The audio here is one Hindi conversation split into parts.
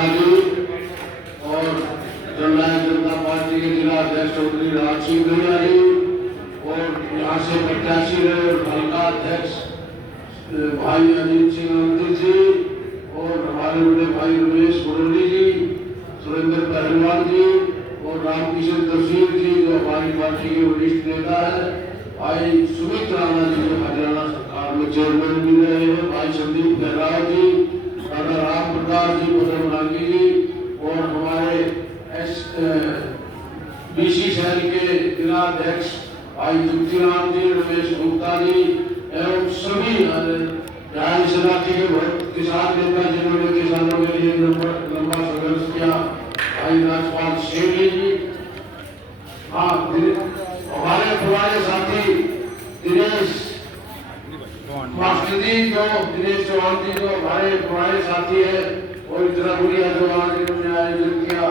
खड़ा जी और जननायक जनता पार्टी के जिला अध्यक्ष चौधरी राज सिंह दहिया जी और यहाँ से प्रत्याशी रहे हल्का अध्यक्ष भाई अजीत सिंह अंतिल जी और हमारे बड़े भाई रमेश बुरोली जी, सुरेंद्र पहलवान जी और रामकिशन तस्वीर जी जो हमारी पार्टी के वरिष्ठ नेता है, भाई सुमित राणा जी जो हरियाणा सरकार में चेयरमैन भी रहे हैं, भाई संदीप गहराव जी, दादा राम प्रकाश जी, मदन लागी जी और हमारे बीसी शहर के जिला अध्यक्ष भाई तुलसीराम जी, रमेश गुप्ता जी एवं सभी इस इलाके के बहुत किसान नेता जिन्होंने किसानों के लिए लंबा संघर्ष किया, भाई राजपाल शेखी जी, हाँ हमारे पुराने साथी दिनेश मास्टर जी जो दिनेश चौहान जी जो हमारे पुराने साथी है और इतना बुढ़िया जो आज इन्होंने आयोजन किया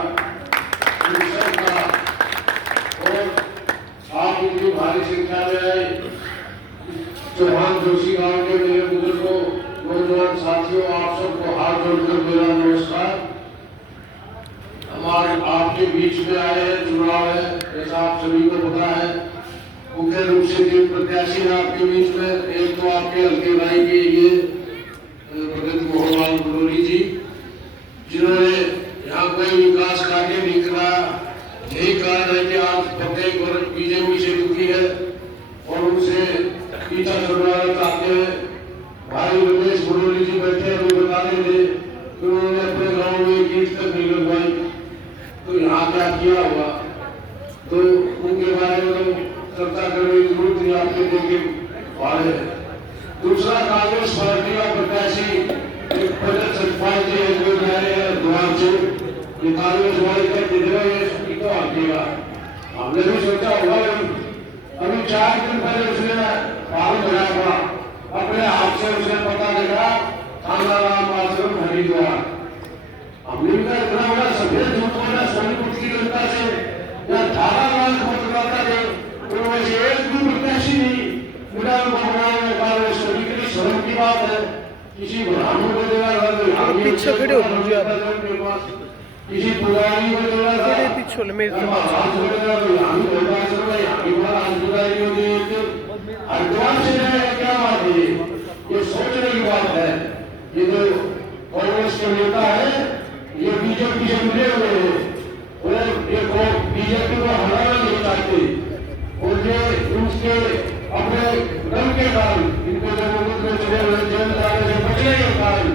और आप इतनी भारी संख्या में आए। चौहान जोशी गांव के मेरे बुजुर्गों नौजवान साथियों आप सबको हाथ जोड़कर मेरा नमस्कार। हमारे आपके बीच में आए हैं, चुनाव है जैसा आप सभी को पता है, मुख्य रूप से 3 प्रत्याशी हैं आपके बीच में। एक तो आपके हल्के भाई के ये भगत मोहन बुरोली जी जिन्होंने यहाँ कोई विकास कार्य नहीं करा, यही कारण है कि आज प्रत्येक वर्ग बीजेपी से दुखी है और उनसे पीछा छुड़वाना चाहते हैं। भाई रमेश बुरोली जी बैठे हैं, वो बता रहे थे कि उन्होंने अपने गांव में एक ईंट तक नहीं लगवाई, तो यहाँ क्या किया होगा, तो उनके बारे में चर्चा करने की जरूरत नहीं, आपके देखे वाले। दूसरा कांग्रेस पार्टी का प्रत्याशी प्रजत सतपाल जी जो द्वार से कांग्रेस वाले का तो आगेगा, हमने भी सोचा होगा अभी 4 दिन पहले उसने फॉर्म भरा हुआ, अपने हाथ से उसे पता लगा खानाराम आश्रम हरिद्वार। हमने भी इतना बड़ा सफेद झूठ वाला सोनीपत की जनता से या 18 लाख मतदाता थे, उनमें से एक भी प्रत्याशी नहीं मिला। कांग्रेस के लिए शर्म की बात है, किसी ब्राह्मण को देगा पीछे खड़े हो मुझे आप किसी पुजारी को देगा पीछे मेरे हरिद्वार से क्या बात है, ये सोचने की बात है। ये जो कांग्रेस के नेता है ये बीजेपी से मिले हुए हैं और ये बीजेपी को हराना नहीं चाहते और ये उनके अपने दम के कारण इनको जरूरत में चले हुए जेल जाने से बचने के कारण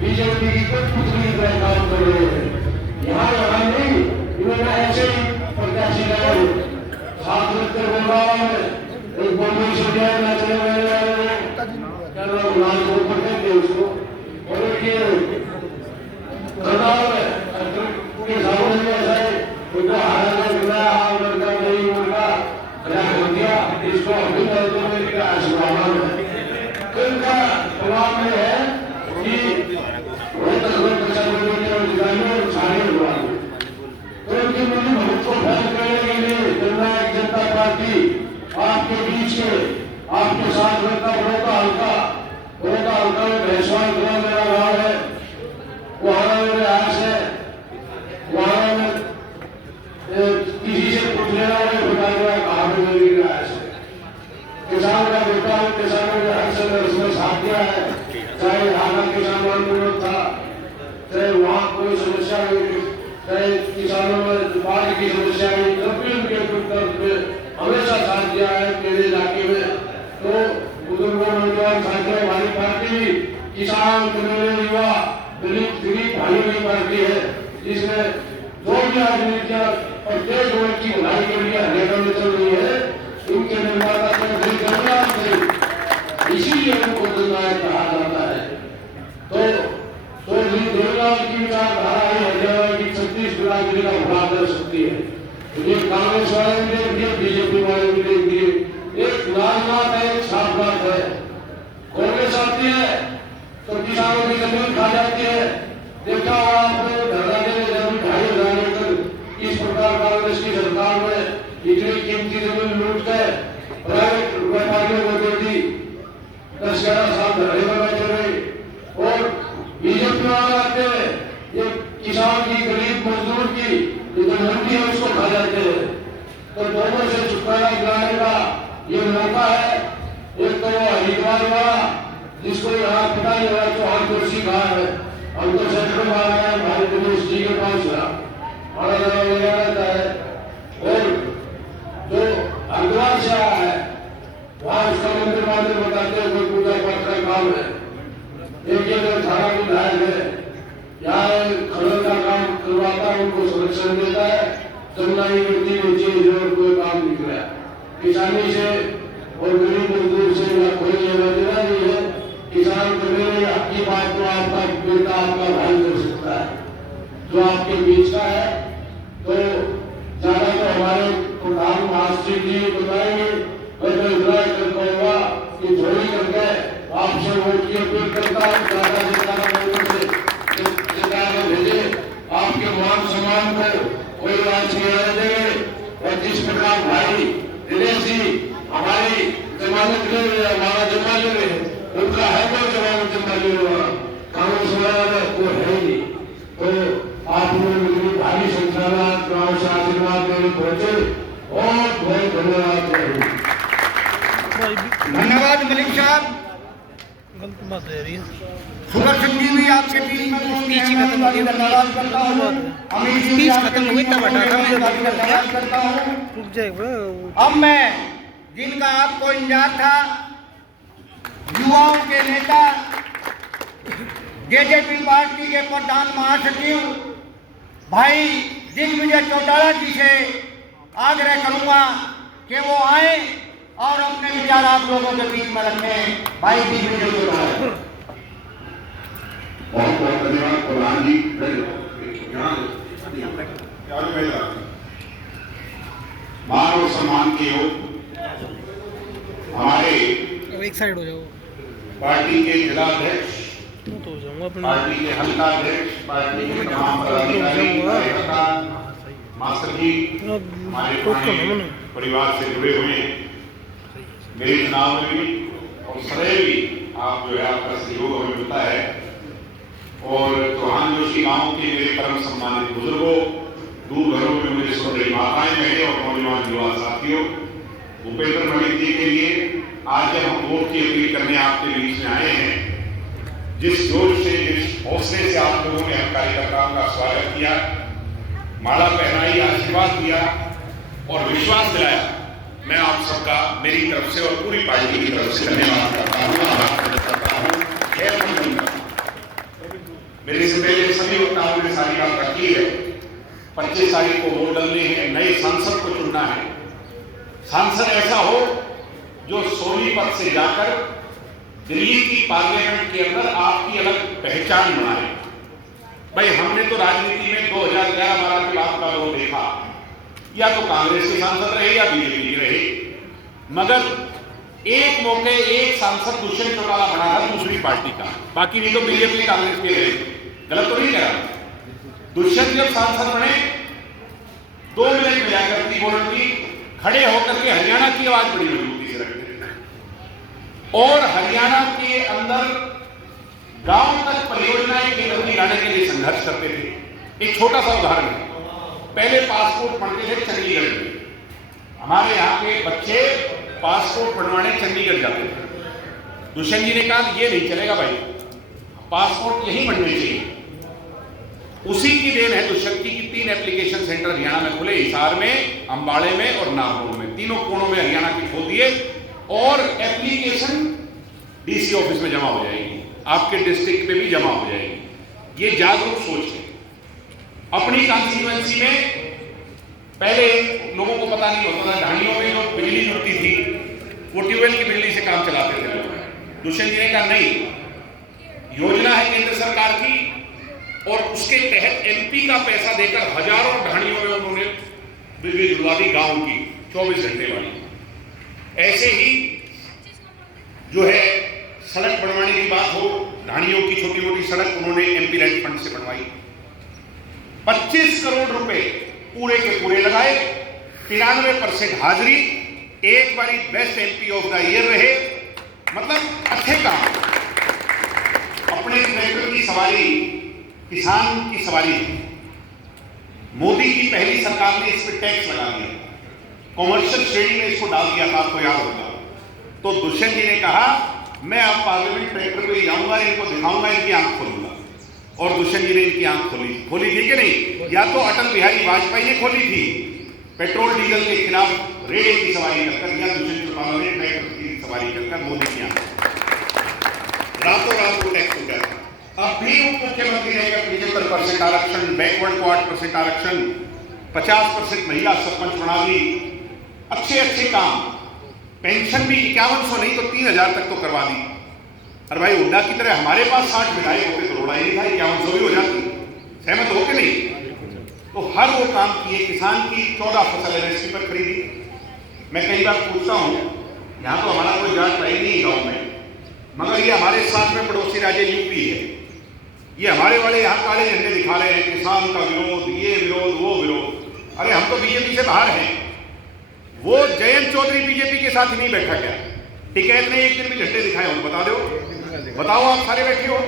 बीजेपी की कुछ नहीं काम कर रहे हैं। यहाँ नहीं इन्होंने ऐसे ही प्रत्याशी लगाए साथ मिलकर बोल रहा है एक बम्बई से क्या चले क्या नाम लाल को पकड़ेंगे उसको और ये के सामने में ऐसा है उनका हाथ लड़का नहीं उनका क्या हो गया इसको अभी तक का आशीर्वाद है। तो इनका प्रभाव में है कि जननायक जनता पार्टी आपके बीच में आपके साथ रहता बहुत हल्का में भैंसवाल मेरा गाँव है, वहां मेरे आस है, वहां में किसी से पूछ लेना बता देना कहा मेरी आस है। किसान का बेटा है, किसानों के हक संघर्ष में साथ दिया है, चाहे धागा किसान आंदोलन था, चाहे वहाँ कोई समस्या नहीं, चाहे किसानों में बाढ़ की समस्या नहीं, जब भी उनके दर्द में हमेशा साथ दिया है मेरे इलाके में। तो बुजुर्गों नौजवान साथियों हमारी पार्टी किसान युवा दलित गरीब भाइयों की पार्टी है जिसमें जो भी राजनीतियां प्रत्येक वर्ग की भलाई के लिए हरियाणा में चल रही है, उनके निर्माता इसीलिए उनको जननायक कहा जाता है। तो देवलाल की विचारधारा हरियाणा की 36 बिरादरी का भला कर सकती है। ये कांग्रेस वाले भी देख दिए, बीजेपी वाले भी देख दिए, एक लाल बात है, एक साफ बात है। कांग्रेस आती है तो किसानों की जमीन खा जाती है, देखा आपने धरना देने जमीन 2,500 लेकर इस प्रकार कांग्रेस की सरकार में इतनी कीमती जमीन लूट कर प्राइवेट व्यापारियों को दे दी, 10-11 साल धरने में बैठे रहे और बीजेपी वाले आते हैं ये किसान की, गरीब मजदूर की जो मंडी है उसको खा जाते हैं। तो दोनों से छुटकारा दिलाने का ये मौका है। एक तो वो हरिद्वार वाला जिसको यहाँ पता नहीं हुआ चौहान जोशी कहा है, हम तो सैकड़ों बार आया भाई दिनेश जी के पास बड़ा लगा रहता है। और जो हरिद्वार से आया है वहाँ उसका मंदिर मंदिर बताते हैं कोई पूजा पाठ का काम है। एक ये जो थाना विधायक है यहाँ खनन का काम करवाता है, उनको संरक्षण देता है, जमनाई गिरती नीचे और कोई काम नहीं किया। किसानी से और गरीब मजदूर से या कोई लेना देना नहीं है। किसान कभी आपकी बात तो आपका बेटा आपका भाई कर सकता है जो आपके बीच का है। तो ज्यादा तो हमारे प्रधान महाश्री जी बताएंगे, मैं तो इतना कर पाऊंगा कि थोड़ी करके आपसे वोट की अपील करता हूँ, ज्यादा से ज्यादा लोगों से भेजे। आपके मान सम्मान को कोई राज नहीं देंगे। और जिस प्रकार भाई दिनेश जी हमारी जमानत ले रहे, हमारा जमा ले रहे, उनका है कोई जमानत जमा ले रहा कानून सुनाया कोई है नहीं। तो आप लोग इतनी भारी संख्या में गाँव से आशीर्वाद देने पहुंचे, बहुत बहुत धन्यवाद। धन्यवाद मलिक साहब। गलत बात है यार ये। सुदर्शन जी भी आपके बीच में स्पीच खत्म हो गई, धन्यवाद करता हूँ। अमित जी स्पीच खत्म हुई तब हटा रहा हूँ। धन्यवाद करता हूँ। रुक जाएगा। अब मैं जिनका आपको इंतजार था, युवाओं के नेता, जेजेपी पार्टी के प्रधान महासचिव भाई दिग्विजय चौटाला जी से आग्रह करूंगा कि वो आए और अपने विचार आप लोगों के बीच में रखें। भाई दिग्विजय चौटाला। बहुत बहुत धन्यवाद प्रधान जी। मान और सम्मान के योग हमारे एक साइड हो जाओ। पार्टी के जिलाध्यक्ष, मैं तो हो जाऊंगा अपने। पार्टी के हल्का अध्यक्ष, पार्टी के तमाम पदाधिकारी, कार्यकर्ता, मास्टर जी, हमारे पुराने परिवार से जुड़े हुए हैं। मेरे चुनाव में भी और सदैव भी आप जो है आपका सहयोग हमें मिलता है। और चौहान जोशी गांव के मेरे परम सम्मानित बुजुर्गों, दूर घरों में मुझे सुन रही माताएं बहनें और नौजवान युवा साथियों, भूपेंद्र मलिक जी के लिए आज जब हम वोट की अपील करने आपके बीच में आए हैं, जिस जोश से, जिस हौसले से आप लोगों ने हम कार्यकर्ताओं का स्वागत किया, माला पहनाई, आशीर्वाद दिया और विश्वास दिलाया, मैं आप सबका मेरी तरफ से और पूरी पार्टी की तरफ से धन्यवाद करता हूँ। मेरे से पहले सभी वक्ताओं ने सारी बात रखी है। 25 तारीख को वोट डालने हैं, नए सांसद को चुनना है। सांसद ऐसा हो जो सोनीपत से जाकर दिल्ली की पार्लियामेंट के अंदर आपकी अलग पहचान बनाए। भाई हमने तो राजनीति में 2011-12 के बाद का वो देखा, या तो कांग्रेस के सांसद रहे या बीजेपी के रहे, मगर एक मौके एक सांसद दुष्यंत चौटाला बना था दूसरी पार्टी का, बाकी नहीं तो बीजेपी कांग्रेस के रहे। गलत तो नहीं कह रहा। दुष्यंत जब सांसद बने 2 मिनट में जाकर की खड़े होकर के हरियाणा की आवाज बड़ी मजबूती से रखते थे और हरियाणा के अंदर गांव तक परियोजनाएं केंद्र लाने के लिए संघर्ष करते थे। एक छोटा सा उदाहरण है, पहले पासपोर्ट बनते थे चंडीगढ़ में, हमारे यहाँ के बच्चे पासपोर्ट बनवाने चंडीगढ़ जाते थे। दुष्यंत जी ने कहा ये नहीं चलेगा भाई, पासपोर्ट यहीं बनने चाहिए। उसी की देन है दुष्यंत की 3 एप्लीकेशन सेंटर हरियाणा में खुले, हिसार में, अंबाड़े में और नागौर में, तीनों कोणों में हरियाणा के खोल दिए और एप्लीकेशन डीसी ऑफिस में जमा हो जाएगी, आपके डिस्ट्रिक्ट में भी जमा हो जाएगी। ये जागरूक सोच है। अपनी कॉन्स्टिट्यूएंसी में पहले लोगों को पता नहीं होता था, ढाणियों में जो बिजली जुड़ती थी वो ट्यूबवेल की बिजली से काम चलाते थे लोग। दुष्यंत जी ने कहा नहीं, योजना है केंद्र सरकार की और उसके तहत एमपी का पैसा देकर हजारों ढाणियों में उन्होंने बिजली जुड़वा दी, गांव की 24 घंटे वाली। ऐसे ही जो है सड़क बनवाने की बात हो, ढाणियों की छोटी मोटी सड़क उन्होंने एमपी लैंड फंड से बनवाई। 25 करोड़ रुपए पूरे के पूरे लगाए, 93% हाजिरी, एक बारी best MP of the year रहे। मतलब अच्छे काम। अपने ट्रैक्टर की सवारी किसान की सवारी है, मोदी की पहली सरकार ने इस पर टैक्स लगा दिया, कॉमर्शियल श्रेणी में इसको डाल दिया था, आपको याद होगा। तो दुष्यंत जी ने कहा मैं अब पार्लियामेंट ट्रैक्टर पे जाऊंगा, इनको दिखाऊंगा, इनकी आंख खोलूंगा। और दुष्यंत जी ने इनकी आंख खोली थी कि नहीं? या तो अटल बिहारी वाजपेयी ने खोली थी पेट्रोल डीजल के खिलाफ रेड़े की सवारी कर, या दुष्यंत चौटाला ने ट्रैक्टर की सवारी कर मोदी की आंख, रातों रात को टैक्स हो गया। अब भी उप मुख्यमंत्री रहेगा, 75% आरक्षण, बैकवर्ड को 8% आरक्षण, 50% महिला सरपंच बना दी, अच्छे काम, पेंशन भी 5100 नहीं तो 3000 तक तो करवा दी। अरे भाई हुड्डा की तरह हमारे पास 60 विधायक होते तो रोड़ा ही नहीं था, 5100 भी हो जाती। सहमत हो के नहीं? तो हर वो काम किए, किसान की 14 फसल एलआईसी पर खरीदी। मैं कई बार पूछता हूं, यहाँ तो हमारा कोई जाट भाई नहीं गाँव में, मगर ये हमारे साथ में पड़ोसी राज्य यूपी है, ये हमारे वाले यहाँ काले झंडे दिखा रहे हैं, किसान का विरोध, ये विरोध, वो विरोध। अरे हम तो बीजेपी से बाहर हैं। वो जयंत चौधरी बीजेपी के साथ ही नहीं बैठा क्या? टिकैत ने एक दिन भी झंडे दिखाए हो? बता दो, बताओ, आप सारे बैठे हो।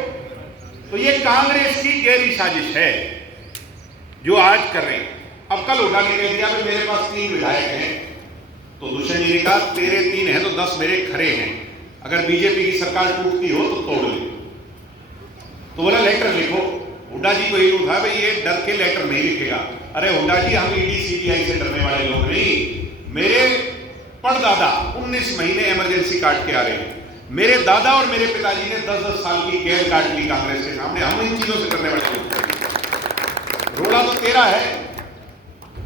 तो ये कांग्रेस की गहरी साजिश है जो आज कर रहे हैं। अब कल हुड्डा ने कह दिया कि मेरे पास 3 विधायक हैं, तो दुष्यंत जी ने कहा तेरे 3 हैं तो 10 मेरे खरे हैं, अगर बीजेपी की सरकार टूटती हो तो तोड़ ले। तो बोला लेटर लिखो। हुड्डा जी को यही उठा भाई ये डर के लेटर नहीं लिखेगा। अरे हुड्डा जी हम ईडी सीबीआई से डरने वाले लोग नहीं। मेरे परदादा 19 महीने इमरजेंसी काट के आ रहे हैं, मेरे दादा और मेरे पिताजी ने 10-10 साल की कैद काट ली कांग्रेस के सामने। हम इन चीजों से करने वाले लोग। रोड़ा तो तेरा है,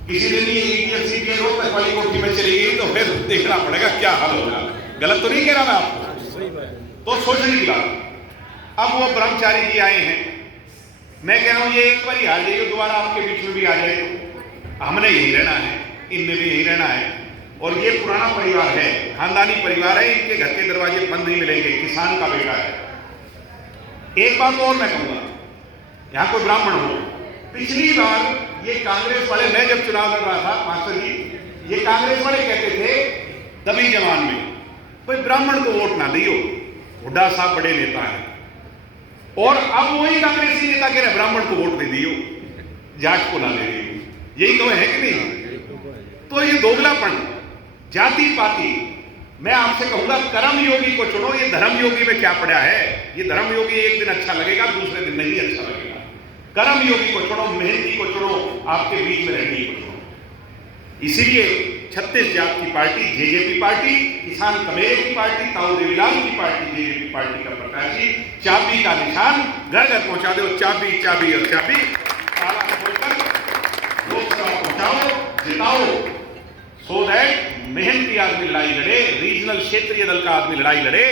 किसी दिन ये ईडी सीबीआई रोड तक वाली कोठी में चली गई तो फिर देखना पड़ेगा क्या हाल होगा। गलत तो नहीं कह रहा मैं आपको, तो सोचने की बात। अब वो ब्रह्मचारी जी आए हैं, मैं कह रहा हूं ये एक बार ही आ जाइए, दोबारा आपके बीच में भी आ जाए तो हमने यही रहना है, इनमें भी यही रहना है। और ये पुराना परिवार है, खानदानी परिवार है, इनके घर के दरवाजे बंद नहीं मिलेंगे, किसान का बेटा है। एक बात और मैं कहूंगा, यहां कोई ब्राह्मण हो, पिछली बार ये कांग्रेस वाले, मैं जब चुनाव लड़ रहा था मास्टर जी, ये कांग्रेस वाले कहते थे दबी जवान में कोई ब्राह्मण को वोट ना दियो, हुड्डा साहब बड़े नेता है। और अब वही कांग्रेसी नेता कह रहे ब्राह्मण को वोट दे दियो, जाट को ना दे दियो। यही तो है कि नहीं? तो ये दोगलापन, जाति पाति। मैं आपसे कहूंगा कर्म योगी को चुनो, ये धर्म योगी में क्या पड़ा है? ये धर्म योगी एक दिन अच्छा लगेगा, दूसरे दिन नहीं अच्छा लगेगा। कर्म योगी को चुनो, मेहनती को चुनो, आपके बीच में रहने को चुनो। इसीलिए 36 जात की पार्टी जेजेपी पार्टी, किसान कमेरे की पार्टी, ताऊ देवीलाल की पार्टी जेजेपी पार्टी का प्रत्याशी, चाबी का निशान घर घर पहुंचा दो, चाबी चाबी और चाबी, ताला खोलकर लोकसभा पहुंचाओ, जिताओ, सो दैट मेहनती आदमी लड़ाई लड़े, रीजनल क्षेत्रीय दल का आदमी लड़ाई लड़े,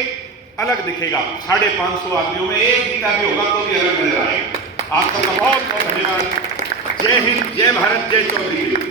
अलग दिखेगा। 550 आदमियों में एक जीता भी होगा तो भी अलग नजर आएगा। आप सबका बहुत बहुत धन्यवाद। जय हिंद, जय भारत, जय चौधरी।